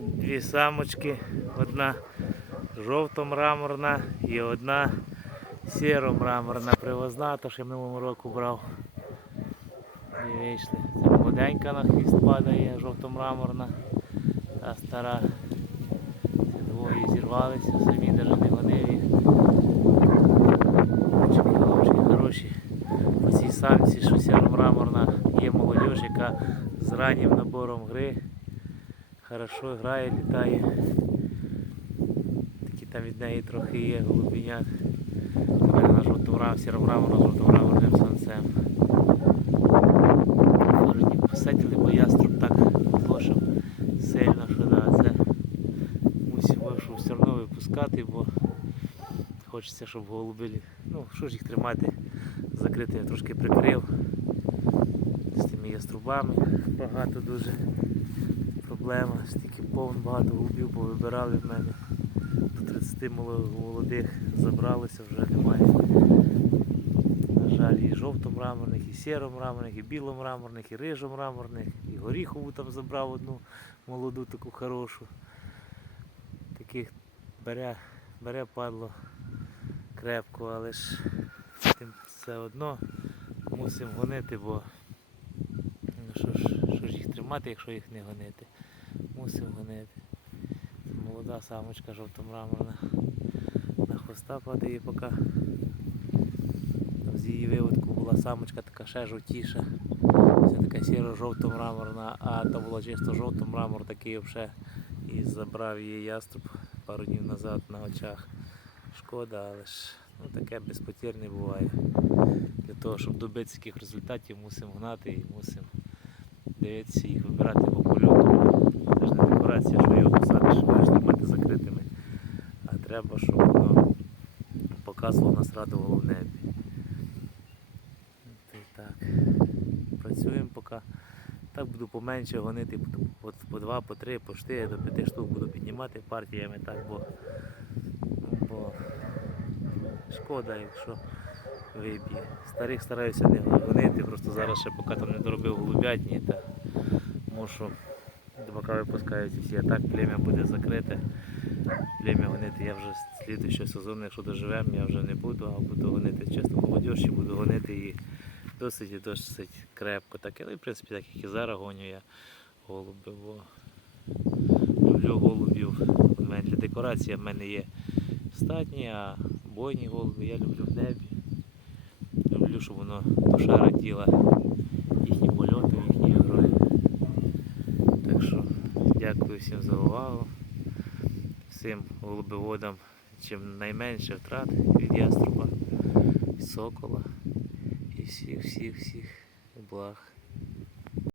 Дві самочки, одна жовто-мраморна і одна сіро-мраморна привозна, то що я минулого року брав. Вийшли. Це молоденька на хвіст падає, жовто-мраморна, та стара. Ці двоє зірвалися, самі навіть не гониві. Очки, хороші. По цій самці, що сіро-мраморна, є молодь, яка з раннім набором гри. Хорошо грає, літає. Такі там від неї трохи є голубінят. У мене на жовтоврам, сіромрамор, на жовтовраморним сонцем. Порожні посадили, бо яструб так лошав сильно, що да, це мусив вийшов все одно випускати, бо хочеться, щоб голуби, ну що ж їх тримати, закрити я трошки прикрив. З тими яструбами багато дуже проблема, стільки повн багато голубів повибирали в мене. До 30 молодих забралося, вже немає. На жаль, і жовто-мраморних, і сіро-мраморних, і біло-мраморних, і рижо-мраморних, і горіхову там забрав одну молоду таку хорошу. Таких бере, бере падло крепко, але ж тим все одно мусимо гонити, бо ну, що, ж, тримати, якщо їх не гонити. Мусимо гонити. Молода самочка жовтомраморна. На хвоста падає поки. З її виводку була самочка така ще жовтіша. Це така сіро-жовто-мраморна, а то була чисто жовто-мрамор такий вже. І забрав її яструб пару днів назад на очах. Шкода, але ж ну, таке без потір не буває. Для того, щоб добитися таких результатів, мусимо гнати і мусимо дивитися їх вибирати по польоту. Це ж не декорація, що його посадиш, маєш тримати закритими. А треба, щоб воно показувало нас радувало в небі. От так. Працюємо поки. Так буду поменше гонити, по два, по три, по чотири, до п'яти штук буду піднімати партіями, так, бо, бо шкода, якщо виб'є. Старих стараюся не гонити, просто зараз ще поки там не доробив голубятні, та мушу, поки випускаються всі, а так плем'я буде закрите. Плем'я гонити я вже слідуючого сезону, якщо доживемо, я вже не буду, а буду гонити чесно молодь, ще буду гонити і досить і досить крепко. Так, але в принципі так як і зараз гоню я голуби, бо люблю голубів. У мене для декорації в мене є статні, а бойні голуби я люблю в небі. Люблю, щоб воно душа раділа їхні польоти, їхні герої. Так що дякую всім за увагу. Всім голубоводам, чим найменше втрат від яструба, сокола і всіх, всіх, всіх благ.